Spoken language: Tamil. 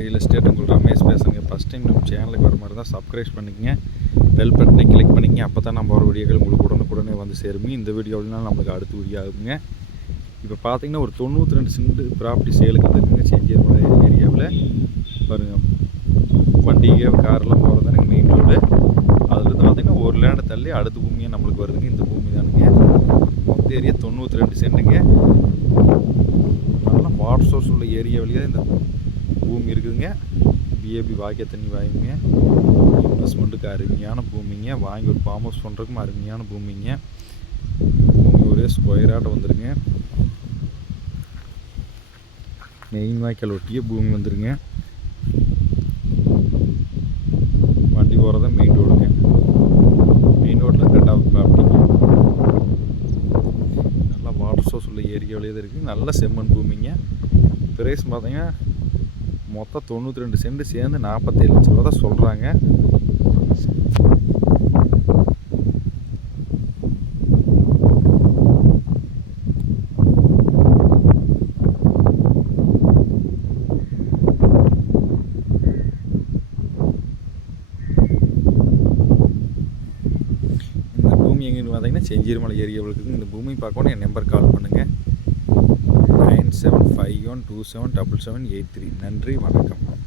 ரியல் எஸ்டேட் உங்கள் ரமேஷ் பேசுங்க ஃபஸ்ட் டைம் நம்ம சேனலுக்கு வர மாதிரி தான் சப்ஸ்கிரைப் பண்ணிக்கங்க. பெல் பட்டனை கிளிக் பண்ணிக்கங்க. அப்போ தான் நம்ம வர வீடியோக்கள் உங்களுக்கு உடனுக்குடனே வந்து சேருங்க இந்த வீடியோவிலாம் நம்மளுக்கு அடுத்த வீடியோ ஆகுங்க இப்போ பார்த்தீங்கன்னா ஒரு தொண்ணூற்றி ரெண்டு சென்ட் ப்ராப்பர்ட்டி சேலுக்கு வந்துருக்குங்க செஞ்சிருமலை ஏரியாவில் பாருங்கள் வண்டிங்க கார்லாம் போகிறதானுங்க மெயின் ரோடு அதில் இருந்து பார்த்தீங்கன்னா ஒரு லேண்டை தள்ளி அடுத்த பூமியாக நம்மளுக்கு வருதுங்க. இந்த பூமி தானுங்க. மொத்த ஏரியா தொண்ணூற்றி ரெண்டு சென்ட்டுங்க நல்லா வாட்டர் சோர்ஸ் உள்ள ஏரியா வழியாக இந்த பூமி இருக்குதுங்க. பிஏபி வாக்கிய தண்ணி வாங்குங்க இன்வெஸ்ட்மெண்ட்டுக்கு அருமையான பூமிங்க. வாங்கி ஒரு ஃபார்ம் ஹவுஸ் பண்ணுறதுக்கும் அருமையான பூமிங்க. பூமி ஒரே ஸ்கொயராட்ட வந்துடுங்க மெயின் வாய்க்கால் ஒட்டிய பூமி வந்துடுங்க வண்டி போகிறதா மெயின் ரோடுங்க மெயின் ரோட்டில் ரெண்டாவது ப்ராப்பர்ட்டிங்க நல்லா வாட்டர் சோர்ஸ் உள்ள ஏரியா வழியாக தான் இருக்குது நல்ல செம்மண் பூமிங்க. பிரைஸ் பார்த்தீங்கன்னா மொத்தம் தொண்ணூற்றி ரெண்டு சென்ட் சேர்ந்து நாற்பத்தேழு லட்ச ரூபா தான் சொல்கிறாங்க இந்த பூமி எங்கேன்னு பார்த்தீங்கன்னா செஞ்சீர்மலை ஏரியாவில் இருக்குது. இந்த பூமி பார்க்கணும் என் நம்பர் கால் பண்ணுங்கள் one two seven double seven eight three. நன்றி வணக்கம்.